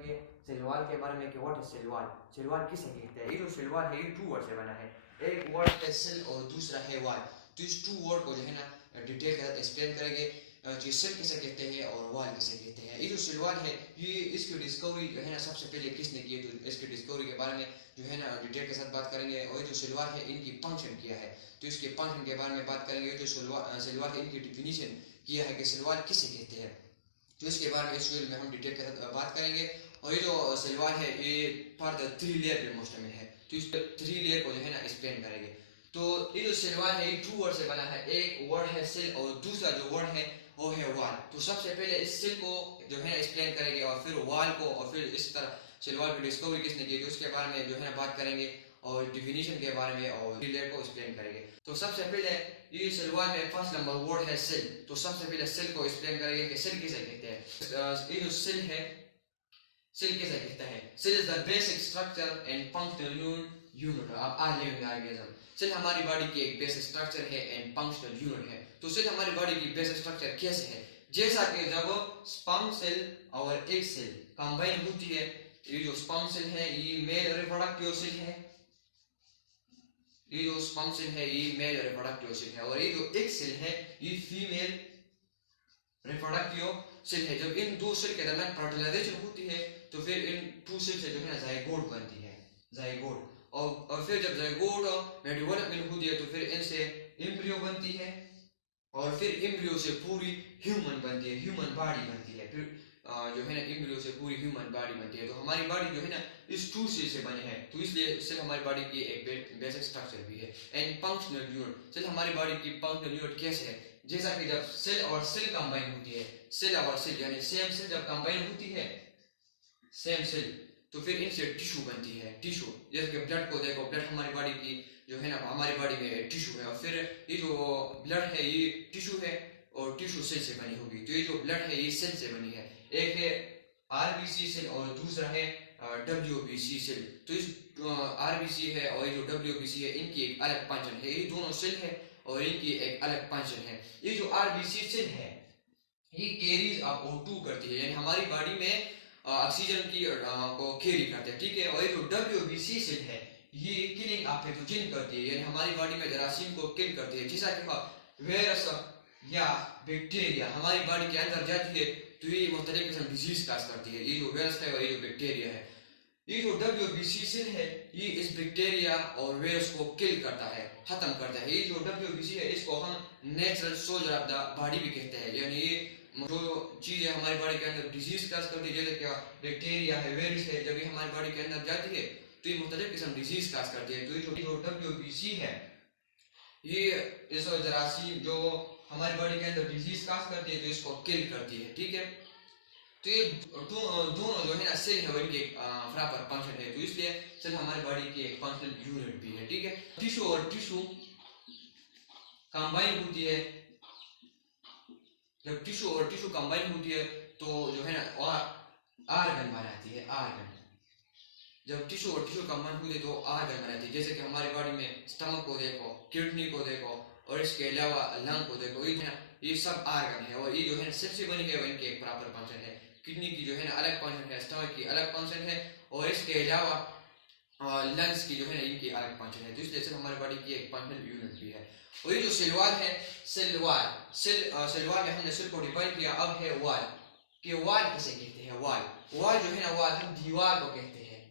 पढ़ेंगे सिलवाल के बारे में कि व्हाट इज सिलवाल, सिलवाल किसे कहते हैं। ये जो सिलवाल है ये 2 वर्ड से बना है, एक वर्ड है सिल और दूसरा है वाल। तो इस 2 वर्ड को जो है ना डिटेल के साथ एक्सप्लेन करेंगे कि सिल किसे कहते हैं और वाल किसे कहते हैं। ये जो सिलवाल है ये इसकी डिस्कवरी जो है ना सबसे पहले किसने की है, तो इसकी डिस्कवरी के बारे में जो है ना डिटेल के साथ बात करेंगे। और ये जो सिलवाल है इनकी फंक्शन किया है तो इसके फंक्शन के बारे में बात करेंगे। जो सिलवाल है इनकी डिफिनीशन किया है कि सिलवाल किसे कहते हैं, तो इसके बारे में इस वीडियो में हम डिटेल के साथ बात करेंगे। और ये जो सिलवाल है ये फॉर द 3 लेयर पे मुश्तमिल है, तो इस 3 लेयर को जो है ना एक्सप्लेन करेंगे। तो ये जो सिलवाल है ये 2 वर्ड से बना है, एक वर्ड है सिल और दूसरा जो वर्ड है वो है वाल। तो सबसे पहले इस सिल को जो है ना एक्सप्लेन करेंगे और फिर वाल को, और फिर इस तरह सिलवाल की डिस्कवरी किसने की तो उसके बारे में जो है ना बात करेंगे और डिफिनीशन के बारे में और 3 लेयर को एक्सप्लेन करेंगे। तो सबसे पहले ये सिलवाल में फर्स्ट नंबर वर्ड है सिल, तो सबसे पहले सिल को एक्सप्लेन करेंगे कि सिल किसे कहते हैं। ये जो सिल है सिल किसे कहता है, cell is the basic structure and functional unit of our living organism. Cell हमारी बॉडी की एक बेसिक स्ट्रक्चर है एंड फंक्शनल यूनिट है। तो सेल हमारी बॉडी की बेसिक स्ट्रक्चर कैसे है, जैसा कि जब स्पर्म सेल और एग सेल कंबाइन होती है, ये जो स्पर्म सेल है ये मेल रिप्रोडक्टिव सेल है, ये जो स्पर्म सेल है ये मेल रिप्रोडक्टिव सेल है, और ये जो एग सेल है ये फीमेल रिप्रोडक्टिव सेल है। जब इन 2 सेल के दरमियान फर्टिलाइजेशन होती है तो फिर इन 2 सेल से जो है ना जाइगोट बनती है, जाइगोट। और फिर जब जाइगोट में डेवलपमेंट होती है तो फिर इनसे एम्ब्रियो बनती है, और फिर एम्ब्रियो से पूरी ह्यूमन बनती है, ह्यूमन बॉडी बनती है। फिर जो है ना एम्ब्रियो से पूरी ह्यूमन बॉडी बनती है। तो हमारी बॉडी जो है ना इस 2 सेल से बनी है, तो इसलिए सेल हमारी बॉडी की एक बेसिक स्ट्रक्चर भी है। एंड फंक्शनल यूनिट, सेल हमारी बॉडी की फंक्शनल यूनिट कैसे है, जैसा कि जब सेल और सेल कंबाइन होती है, सेल और सेल यानी सेम सेल जब कंबाइन होती है, सेम सेल, तो फिर इनसे टिश्यू बनती है, टिश्यू। जैसे कि ब्लड को देखो, ब्लड हमारी बॉडी की जो है ना हमारी बॉडी में टिश्यू है, और फिर ये जो ब्लड है ये टिश्यू है और टिश्यू सेल से बनी होगी। तो ये जो ब्लड है ये सेल से बनी है, एक है आरबीसी सेल और दूसरा है डब्ल्यूबीसी सेल। तो इस आरबीसी है और ये जो डब्ल्यूबीसी है इनकी एक अलग फंक्शन है, ये दोनों सेल है और इनकी एक अलग फंक्शन है। ये जो आरबीसी सेल है ये कैरीज ऑफ O2 करती है, यानी हमारी बॉडी में ऑक्सीजन की को कैरी करते हैं, ठीक है। और ये जो डब्ल्यूबीसी सेल है ये किलिंग ऑफ पैथोजन करती है, यानी हमारी बॉडी में जरासीम को किल करती है। जैसा कि वायरस या बैक्टीरिया हमारी बॉडी के अंदर जाती है तो ये मुख्तलिफ किस्म डिजीज काज करती है। ये जो वायरस है और ये जो बैक्टीरिया है, ये जो डब्ल्यूबीसी सेल है ये इस बैक्टीरिया और वायरस को किल करता है, खत्म करता है। ये जो डब्ल्यूबीसी है इसको हम natural soldier of the body भी कहते हैं, यानी ये जो चीजें हमारी बॉडी के अंदर डिजीज काज करती है, जैसे क्या बैक्टीरिया है, वायरस है, जब ये हमारी बॉडी के अंदर जाती है तो ये मुख्तलिफ किस्म डिजीज काज करती है। तो ये जो डब्ल्यूबीसी है ये इस जरासीम जो हमारी बॉडी के अंदर डिजीज काज करती है तो इसको किल करती है, ठीक है। तो ये दोनों जो है ना सेल है वो इनके प्रॉपर फंक्शन है, तो इसलिए सेल हमारी बॉडी की एक फंक्शनल यूनिट भी है, ठीक है। टिश्यू और टिश्यू कंबाइन होती है, जब टिश्यू और टिश्यू कंबाइन होती है तो जो है ना आर्गन बनाती है, आर्गन। जब टिश्यू और टिश्यू कंबाइन होती है तो आर्गन बनाती है, जैसे कि हमारी बॉडी में स्टमक को देखो, किडनी को देखो, और इसके अलावा लंग को देखो, ये सब आर्गन है। और ये जो है ना सेल से बनी है, इनके एक प्रॉपर फंक्शन है। किडनी की जो है ना अलग फंक्शन है, स्टमक की अलग फंक्शन है, और इसके अलावा लंग्स की जो है ना इनकी अलग फंक्शन है। तो इसलिए सेल हमारी बॉडी की एक फंक्शनल यूनिट भी है। और ये जो सेल वॉल है, सेल वॉल, सेल वॉल में हमने सेल को डिफाइन किया। अब है वॉल, कि वॉल किसे कहते हैं, वॉल, वॉल जो है ना वॉल हम दीवार को कहते हैं,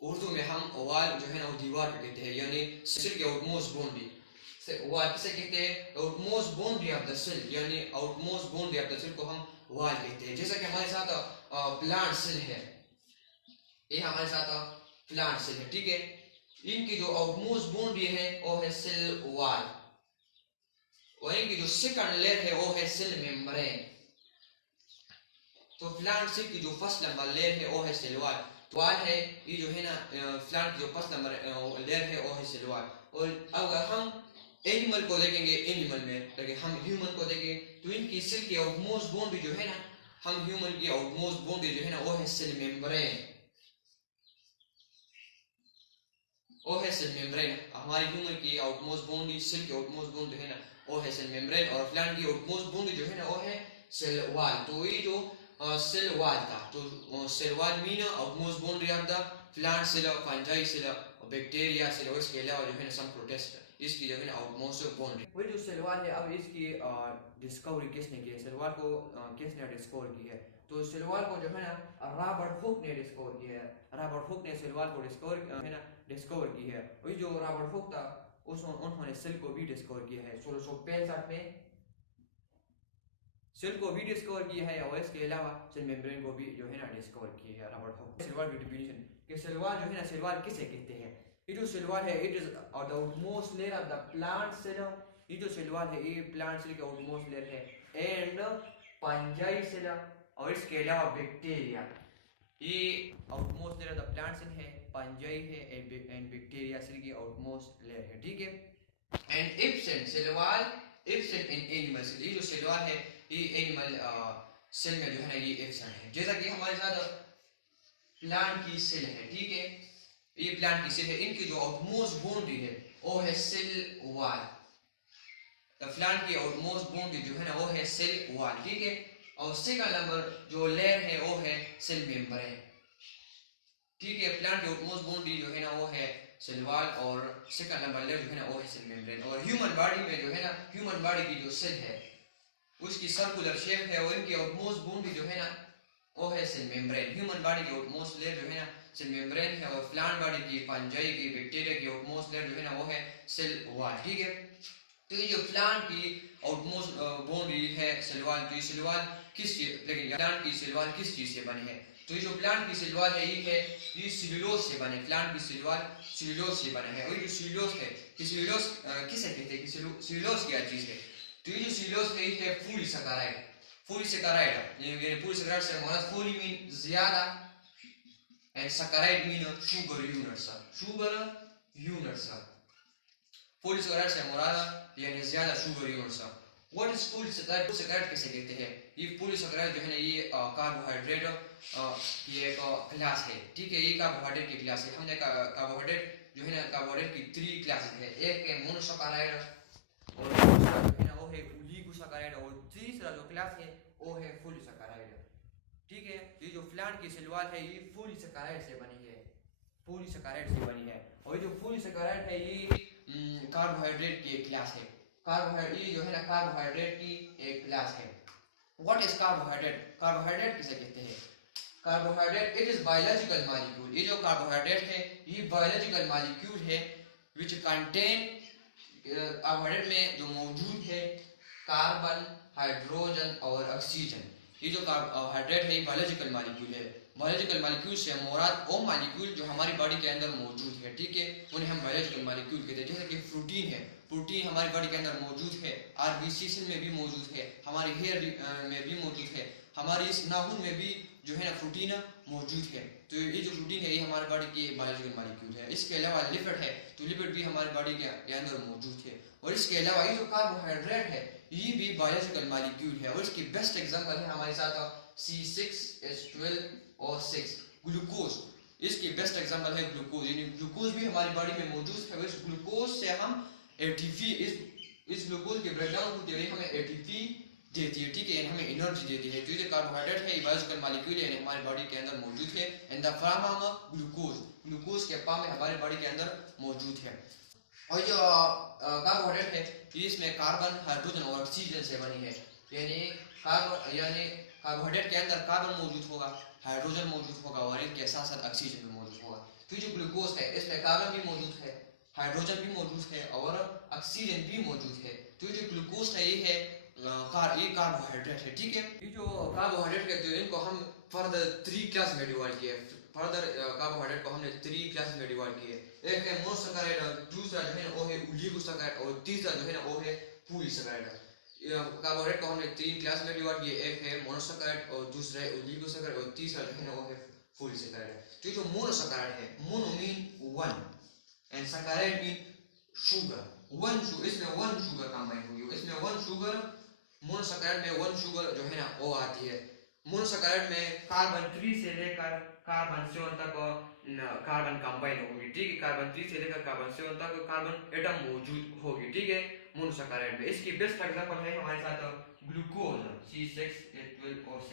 उर्दू में हम वॉल जो है ना वो दीवार को कहते हैं, यानी सेल के आउटमोस्ट बाउंड्री वॉल किसे कहते हैं, outmost boundary of the cell, यानी outmost boundary of the cell को हम वॉल कहते हैं। जैसा कि हमारे साथ प्लांट सेल है, ये हमारे साथ प्लांट सेल है, ठीक है। इनकी जो आउटमोस्ट बाउंड्री है वो है सेल वॉल, और इनकी जो सेकंड लेयर है वो है सेल मेम्ब्रेन। तो प्लांट सेल की जो फर्स्ट नंबर लेयर है वो है सेल वॉल, वॉल है। ये जो है ना प्लांट की जो फर्स्ट नंबर लेयर है वो है सेल वॉल। और अगर हम एनिमल को देखेंगे, एनिमल में अगर हम ह्यूमन को देखें तो इनकी सेल की आउटमोस्ट बाउंड्री जो है ना, हम ह्यूमन की आउटमोस्ट बाउंड्री जो है ना वो है सेल मेम्ब्रेन, वो है सेल मेम्ब्रेन। हमारी ह्यूमन की आउटमोस्ट बाउंड्री, सेल की आउटमोस्ट बाउंड्री जो है ना वो है सेल मेम्ब्रेन, और प्लांट की आउटमोस्ट बाउंड्री जो है ना वो है सेल वॉल। तो ये जो cell wall था, तो cell wall mean outmost boundary of the plant cell, fungi cell, bacteria cell, और इसके अलावा जो है ना some protist, इसकी जो है ना outmost boundary। वही जो cell wall है, अब इसकी डिस्कवरी किसने की है, cell wall को किसने डिस्कवर की है, तो cell wall को जो है ना रॉबर्ट हुक ने डिस्कवर किया है। रॉबर्ट हुक ने cell wall को डिस्कवर की है। वही जो रॉबर्ट हुक था उन्होंने सेल को भी डिस्कवर किया है 1665 में, सेल को भी डिस्कवर किया है और इसके अलावा सेल मेम्ब्रेन को भी जो है ना डिस्कवर किया है रॉबर्ट हुक। सेल वॉल की डिफिनेशन कि सेल वॉल जो है ना, सेल वॉल किसे कहते हैं, ये जो सेल वॉल है it is the outmost layer of the plant cell, ये जो सेल वॉल है ये प्लांट सेल का आउटमोस्ट लेयर है, एंड फंजाई सेल और इसके अलावा बैक्टीरिया, ये outmost layer of the plant cell है, फंजाई है एंड बैक्टीरिया सेल की आउटमोस्ट लेयर है, ठीक है। And absent cell wall absent in animal cell, ये जो सेल वॉल है ये एनिमल सेल में जो है ना ये एब्सेंट है। जैसा कि हमारे साथ प्लांट की सेल है, ठीक है, ये प्लांट की सेल है, इनकी जो आउटमोस्ट बाउंड्री है वो है सेल वॉल, प्लांट की आउटमोस्ट बाउंड्री जो है ना वो है सेल वॉल, ठीक है। और सेकंड नंबर जो लेयर है वो है सेल मेम्ब्रेन, ठीक है। प्लांट की आउटमोस्ट बाउंड्री जो है ना वो है सेल वॉल और सेकंड नंबर लेयर जो है ना वो है सेल मेम्ब्रेन। और ह्यूमन बॉडी में जो है ना, ह्यूमन बॉडी की जो सेल है उसकी सर्कुलर शेप है और इनकी आउटमोस्ट बाउंड्री जो है ना वो है सेल मेम्ब्रेन। ह्यूमन बॉडी की आउटमोस्ट लेयर जो है ना सेल मेम्ब्रेन है और प्लांट बॉडी की, फंजाई की, बैक्टीरिया की आउटमोस्ट लेयर जो है ना वो है सेल वॉल, ठीक है। तो ये जो प्लांट की आउटमोस्ट बाउंड्री है सेल वॉल, तो ये सेल वॉल किस चीज, लेकिन प्लांट की सेल वॉल किस चीज से बनी है, तो ये जो प्लांट की सेल वॉल है ये सेल्यूलोज से बने, प्लांट की सेल वॉल सेल्यूलोज से बना है। और ये जो सेल्यूलोज है कि सेल्यूलोज किसे कहते हैं, कि सेल्यूलोज क्या चीज है, तो ये जो सेल्यूलोज है ये पॉलीसैकेराइड, पॉलीसैकेराइड ये पॉलीसैकेराइड से हमारा पॉली मीन ज्यादा and saccharide mean sugar units, sugar units, polysaccharide से हमारा यानी ज्यादा sugar units. What is polysaccharide, polysaccharide किसे कहते हैं, ये पॉलीसैकेराइड जो है ना ये कार्बोहाइड्रेट की एक क्लास है, ठीक है, ये कार्बोहाइड्रेट की क्लास है। हमने कार्बोहाइड्रेट जो है ना कार्बोहाइड्रेट की 3 क्लासेस है, एक है मोनोसैकेराइड और दूसरा जो है ना वो है ओलिगोसैकेराइड और तीसरा जो क्लास है वो है पॉलीसैकेराइड, ठीक है। ये जो प्लांट की सेल वॉल है ये पॉलीसैकेराइड से बनी है, पॉलीसैकेराइड से बनी है। और ये जो पॉलीसैकेराइड है ये कार्बोहाइड्रेट की एक क्लास है, कार्बोहाइड्रेट ये जो है ना कार्बोहाइड्रेट की एक क्लास है। व्हाट इज कार्बोहाइड्रेट, कार्बोहाइड्रेट किसे कहते हैं, carbohydrate it is biological molecule, ये जो कार्बोहाइड्रेट है ये बायोलॉजिकल मॉलिक्यूल है विच कंटेन, कार्बोहाइड्रेट में जो मौजूद है कार्बन, हाइड्रोजन और ऑक्सीजन। ये जो कार्बोहाइड्रेट है ये बायोलॉजिकल मॉलिक्यूल है, बायोलॉजिकल मॉलिक्यूल से मुराद वो मॉलिक्यूल जो हमारी बॉडी के अंदर मौजूद है, ठीक है, उन्हें हम बायोलॉजिकल मॉलिक्यूल कहते हैं। जैसे कि प्रोटीन है, प्रोटीन हमारी बॉडी के अंदर मौजूद है, आरबीसी में भी मौजूद है, हमारे हेयर में भी मौजूद है, हमारी इस नाखून में भी जो है ना प्रोटीन मौजूद है। तो ये जो प्रोटीन है ये हमारी बॉडी की बायोलॉजिकल मॉलिक्यूल है। इसके अलावा लिपिड है, तो लिपिड भी हमारी बॉडी के अंदर मौजूद है। और इसके अलावा ये जो कार्बोहाइड्रेट है ये भी बायोलॉजिकल मॉलिक्यूल है और इसकी बेस्ट एग्जांपल है हमारे साथ C6H12O6 ग्लूकोज, इसकी बेस्ट एग्जांपल है ग्लूकोज, यानी ग्लूकोज भी हमारी बॉडी में मौजूद है। इस ग्लूकोज से हम एटीपी, इस ग्लूकोज के ब्रेकडाउन होते हुए हमें एटीपी देती है, ठीक है, हमें एनर्जी देती है। तो ये कार्बोहाइड्रेट है ये बायोलॉजिकल मॉलिक्यूल है, हमारी बॉडी के अंदर मौजूद है in the form of glucose, glucose के फॉर्म में हमारी बॉडी के अंदर मौजूद है। और जो कार्बोहाइड्रेट है इसमें कार्बन, हाइड्रोजन और ऑक्सीजन से बनी है, यानी कार्बोहाइड्रेट के अंदर कार्बन मौजूद होगा, हाइड्रोजन मौजूद होगा और इनके साथ साथ ऑक्सीजन भी मौजूद होगा। तो जो ग्लूकोज है इसमें कार्बन भी मौजूद है, हाइड्रोजन भी मौजूद है और ऑक्सीजन भी मौजूद है। तो जो ग्लूकोज है ये कार्बोहाइड्रेट है, ठीक है। ये जो कार्बोहाइड्रेट कहते हैं इनको हम फर्दर 3 क्लास में डिवाइड किए, फर्दर कार्बोहाइड्रेट को हमने 3 क्लास में डिवाइड किए, एक है मोनोसैकेराइड, दूसरा जो है ना वो है ओलिगोसैकेराइड और तीसरा जो है ना वो है पॉलीसैकेराइड। कार्बोहाइड्रेट को हमने 3 क्लास में डिवाइड किए, एक है मोनोसैकेराइड और दूसरा है ओलिगोसैकेराइड और तीसरा जो है ना वो है पॉलीसैकेराइड। तो जो मोनोसैकेराइड है, mono mean 1 and saccharide mean sugar, 1 sugar, इसमें 1 शुगर कंबाइन होगी, इसमें 1 शुगर, मोनोसैकेराइड में 1 शुगर जो है ना वो आती है। मोनोसैकेराइड में कार्बन 3 से लेकर कार्बन 7 तक कार्बन कंबाइन होगी, ठीक है, कार्बन 3 से लेकर कार्बन 7 तक कार्बन एटम मौजूद होगी, ठीक है, मोनोसैकेराइड में। इसकी बेस्ट एग्जांपल है हमारे साथ ग्लूकोज C6H12O6,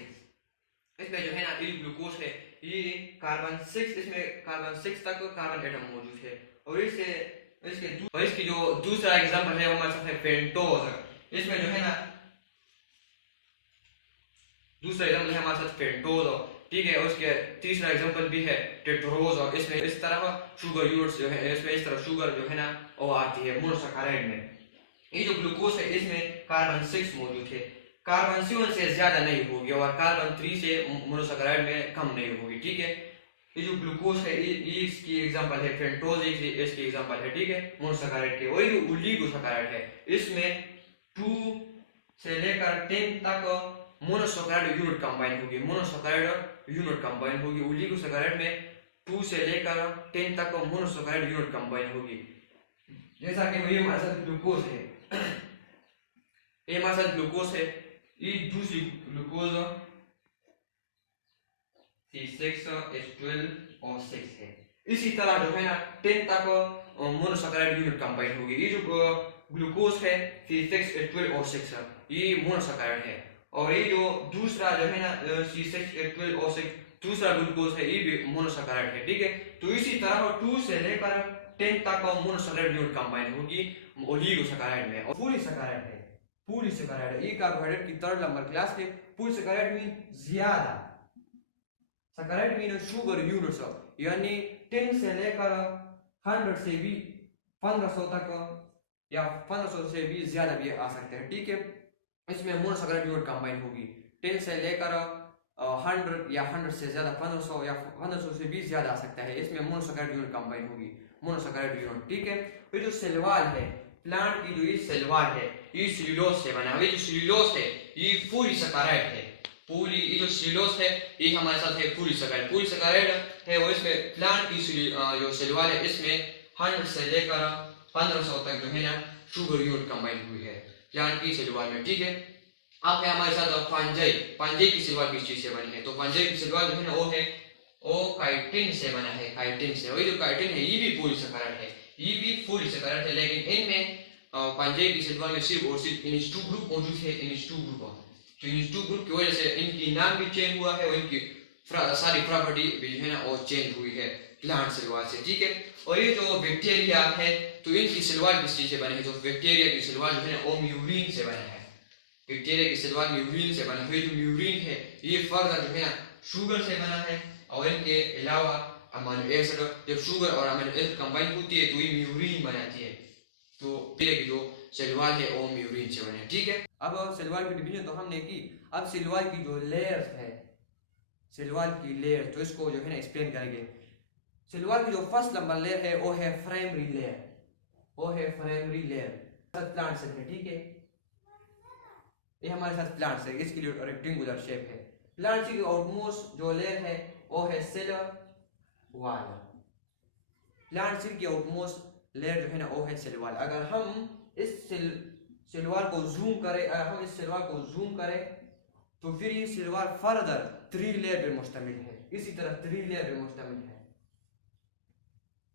इसमें जो है ना ये ग्लूकोज है, ये कार्बन 6, इसमें कार्बन 6 तक कार्बन एटम मौजूद है। और इसकी जो दूसरा एग्जांपल है वो हमारे साथ है पेंटोज। इसमें जो है ना दूसरा एग्जांपल है हमारे साथ पेंटोज, ठीक है। और उसके तीसरा एग्जांपल भी है टेट्रोज। और इसमें इस तरह शुगर यूनिट्स जो है, इसमें इस तरह शुगर जो है ना वो आती है मोनोसैकेराइड में। ये जो ग्लूकोज है इसमें कार्बन 6 मौजूद है, कार्बन 7 से ज्यादा नहीं होगी और कार्बन 3 से मोनोसैकेराइड में कम नहीं होगी, ठीक है। ये जो ग्लूकोज है ये इसकी एग्जांपल है, पेंटोज इसकी एग्जांपल है, ठीक है, मोनोसैकेराइड के। वही जो ओलिगोसैकेराइड है इसमें 2 से लेकर 10 तक मोनोसैकेराइड यूनिट कंबाइन होगी, मोनोसैकेराइड यूनिट कंबाइन होगी। ओलिगोसैकेराइड में 2 से लेकर 10 तक मोनोसैकेराइड यूनिट कंबाइन होगी। जैसा कि वही हमारे साथ ग्लूकोज है, ये हमारे साथ ग्लूकोज है, ये दूसरी ग्लूकोज C6H12 और 6 है। इसी तरह जो है ना 10 तक मोनोसैकेराइड यूनिट कंबाइन होगी। ये जो ग्लूकोज है C6H12 और 6 ये मोनोसैकेराइड है। और ये जो दूसरा जो है ना C6H12 और 6 दूसरा ग्लूकोज है ये भी मोनोसैकेराइड है, ठीक है। तो इसी तरह 2 से लेकर 10 तक मोनोसैकेराइड यूनिट कंबाइन होगी ओलिगोसैकेराइड में। और पॉलीसैकेराइड है, पॉलीसैकेराइड ये कार्बोहाइड्रेट की 3rd नंबर क्लास है। पॉलीसैकेराइड मीन ज्यादा, सैकेराइड मीन शुगर यूनिट्स, यानी 10 से लेकर 100 से भी 1500 तक या 1500 से भी ज्यादा भी आ सकते हैं, ठीक है। इसमें मोनोसैकेराइड यूनिट कंबाइन होगी 10 से लेकर 100 या 100 से ज्यादा 1500 या 1500 से भी ज्यादा आ सकता है। इसमें मोनोसैकेराइड यूनिट कंबाइन होगी, मोनोसैकेराइड यूनिट, ठीक है। ये जो सेल वॉल है, प्लांट की जो ये सेल वॉल है ये सेल्यूलोज से बना है। ये जो सेल्यूलोज है ये पॉलीसैकेराइड है, ये जो सेल्यूलोज है ये हमारे साथ है पॉलीसैकेराइड है। और इसमें प्लांट की जो सेल वॉल है इसमें 100 से लेकर 1500 तक जो है ना शुगर यूनिट कंबाइन हुई है प्लांट की सेल वॉल में, ठीक है। अब है हमारे साथ फंजाई की सेल वॉल किस चीज से बनी है? तो फंजाई की सेल वॉल जो है ना वो है वो काइटिन से बना है, काइटिन से। वही जो काइटिन है ये भी पॉलीसैकेराइड है, ये भी पॉलीसैकेराइड है। लेकिन इनमें फंजाई की सेल वॉल में सिर्फ और सिर्फ NH2 ग्रुप मौजूद है, NH2 ग्रुप। तो NH2 ग्रुप की वजह से इनकी नाम भी चेंज हुआ है और इनकी सारी प्रॉपर्टी भी है ना वो चेंज हुई है प्लांट सेल वॉल से, ठीक है। और ये जो बैक्टीरिया है तो इनकी सेल वॉल किस चीज से बनी है? तो बैक्टीरिया की सेल वॉल जो है ना वो म्यूरिन से बना है, बैक्टीरिया की सेल वॉल म्यूरिन से बना है। जो म्यूरिन है ये फर्दर जो है ना शुगर से बना है। और इनके अलावा अमीनो एसिड, जब शुगर और अमीनो एसिड कंबाइन होती है तो ये म्यूरिन बनाती है। तो बैक्टीरिया की जो सेल वॉल है वो म्यूरिन से बने, ठीक है। अब सेल वॉल की डिवीजन तो हमने की, अब सेल वॉल की जो लेयर्स है, सेल वॉल की लेयर, तो इसको जो है ना एक्सप्लेन करेंगे। सेल वॉल की जो फर्स्ट नंबर लेयर है वो है प्राइमरी लेयर, वो है प्राइमरी लेयर। प्लांट सेल है, ठीक है, ये हमारे साथ प्लांट सेल, इसके लिए रेक्टेंगुलर शेप है। प्लांट सेल की आउटमोस्ट जो लेयर है वो है सेल वॉल, प्लांट सेल की आउटमोस्ट लेयर जो है ना वो है सेल वॉल। अगर हम इस सेल वॉल को जूम करें, अगर हम इस सेल वॉल को जूम करें तो फिर ये सेल वॉल फर्दर 3 लेयर पे मुश्तमिल है, इसी तरह 3 लेयर पे मुश्तमिल है,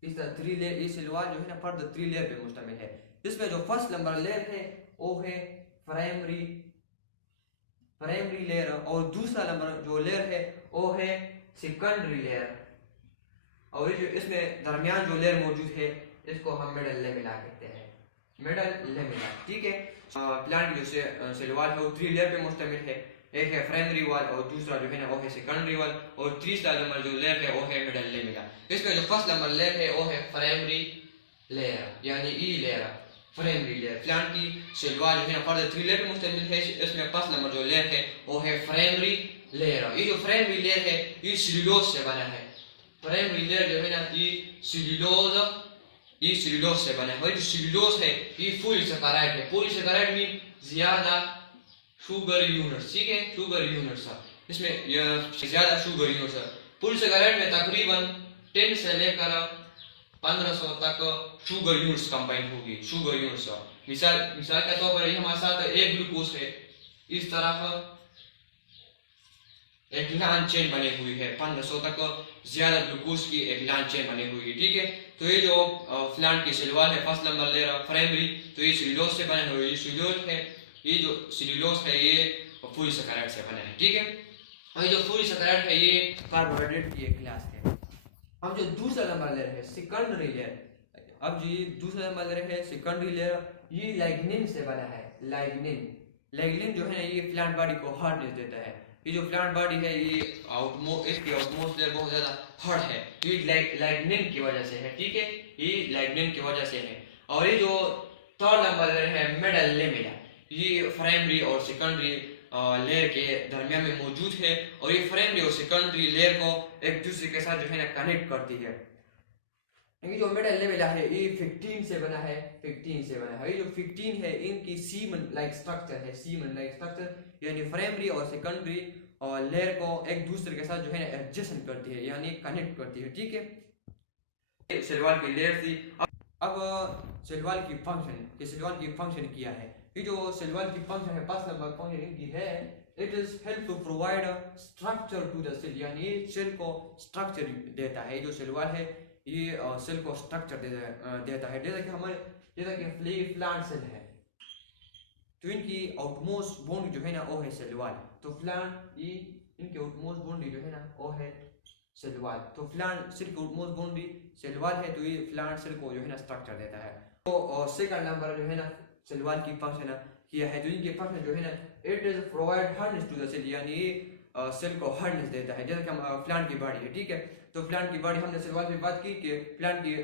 इस तरह 3 लेयर, ये सेल वॉल जो है ना फर्दर 3 लेयर पे मुश्तमिल है। इसमें जो फर्स्ट नंबर लेयर है वो है प्राइमरी लेयर, और दूसरा नंबर जो लेयर है वो है सेकेंडरी लेयर। और ये जो इसमें दरमियान जो लेयर मौजूद है इसको हम मिडल लेमिला कहते हैं, मिडल लेमिला, ठीक है। प्लांट की जो सेल वॉल है वो 3 लेयर पे मुश्तमिल है, एक है प्राइमरी वॉल और दूसरा जो है ना वो है सेकेंडरी वॉल, और तीसरा नंबर जो लेयर है वो है मिडल लेमिला। इसमें जो फर्स्ट नंबर लेयर है वो है प्राइमरी लेयर, यानी ई लेयर, प्राइमरी लेयर। प्लांट की सेल वॉल जो है ना फर्दर 3 लेयर पे मुश्तमिल है। इसमें फर्स्ट नंबर जो लेयर है वो है प्राइमरी लेयर। ये जो प्राइमरी लेयर है ये सेल्यूलोज से बना है, प्राइमरी लेयर जो है ना ये सेल्यूलोज से बना है। और जो सेल्यूलोज है ये पॉलीसैकेराइड है, पॉलीसैकेराइड मीन ज्यादा शुगर यूनिट्स, ठीक है, शुगर यूनिट्स, इसमें ज्यादा शुगर यूनिट्स। पॉलीसैकेराइड में तकरीबन 10 से लेकर 1500 तक शुगर यूनिट्स कंबाइन होगी, शुगर यूनिट्स। मिसाल के तौर पर ये हमारे साथ एक ग्लूकोज है, इस तरफ एक लाइन चेन बनी हुई है, 1500 तक ज्यादा ग्लूकोज की एक लाइन चेन बनी हुई है, ठीक है। तो ये जो प्लांट की सेल वॉल है फर्स्ट नंबर लेयर प्राइमरी, तो ये सेल्यूलोज से बने हुए, ये सेल्यूलोज है, ये जो सेल्यूलोज है ये पॉलीसैकेराइड से बना है, ठीक है। और ये जो पॉलीसेकेराइड है ये कार्बोहाइड्रेट की एक क्लास है। हम जो दूसरा नंबर ले रहे हैं सेकेंडरी लेयर, अब जी दूसरा नंबर ले रहे हैं सेकेंडरी लेयर, ये लाइग्निन से बना है। लाइग्निन लाइग्निन जो है ना ये प्लांट बॉडी को हार्डनेस देता है। ये जो प्लांट बॉडी है ये इसकी आउटमोस्ट लेयर बहुत ज्यादा हार्ड है, ये लाइग्निन की वजह से है, ठीक है, ये लाइग्निन की वजह से है। और ये जो थर्ड नंबर लेयर है मेडल लेमेला, ये प्राइमरी और सेकेंडरी लेयर के दरमियान में मौजूद है, और ये प्राइमरी और सेकेंडरी लेयर को एक दूसरे के साथ जो है ना कनेक्ट करती है। ये जो मेडल लेमेला है ये 15 से बना है, 15 से बना है। ये जो 15 है इनकी सीमन लाइक स्ट्रक्चर है, सीमन लाइक स्ट्रक्चर, यानी प्राइमरी और सेकेंडरी और लेयर को एक दूसरे के साथ जो है ना एडजस्ट करती है, यानी कनेक्ट करती है, ठीक है। सेल वॉल की लेयर थी। अब सेल वॉल की फंक्शन, ये सेल वॉल की फंक्शन किया है, ये जो सेल वॉल की फंक्शन है 5 नंबर फंक्शन इनकी है, it is help to provide structure to the cell, यानी सेल को स्ट्रक्चर देता है। जो सेल वॉल है ये सेल को स्ट्रक्चर देता है। जैसा कि प्लांट सेल है तो इनकी आउटमोस्ट बाउंड्री जो है ना वो है सेल वॉल, तो प्लांट ये इनके आउटमोस्ट बाउंड्री जो है ना वो है सेल वॉल, तो प्लांट सेल की आउटमोस्ट बाउंड्री सेल वॉल है, तो ये प्लांट सेल को जो है ना स्ट्रक्चर देता है। तो सेकंड नंबर जो है ना सेल वॉल की फंक्शन किया है, तो इनके फंक्शन जो है ना it is provide hardness to the cell, यानी सेल को हार्डनेस देता है। जैसे कि हम प्लांट की बॉडी है, ठीक है, तो प्लांट की बॉडी हमने सेल वॉल पे बात की कि प्लांट की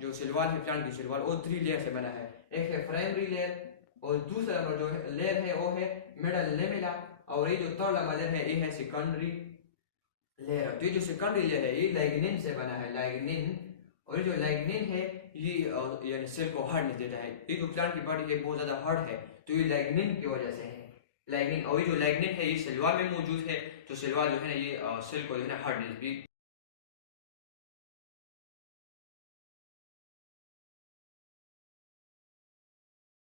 जो सेल वॉल है, प्लांट की सेल वॉल वो 3 लेयर से बना है। एक है प्राइमरी लेयर, और दूसरा नंबर जो लेयर है वो है मेडल लेमेला, और ये जो थर्ड नंबर लेयर है ये है सेकेंडरी लेयर। तो ये जो सेकेंडरी लेयर है ये लाइग्निन से बना है, लाइग्निन, और ये जो लाइग्निन है ये यानी सेल को हार्डनेस देता है। ये जो प्लांट की बॉडी है बहुत ज्यादा हार्ड है, तो ये लाइग्निन की वजह से है, लाइग्निन। और ये जो लाइग्निन है ये सेल वॉल में मौजूद है, तो सेल वॉल जो है ना ये सेल को जो है ना हार्डनेस भी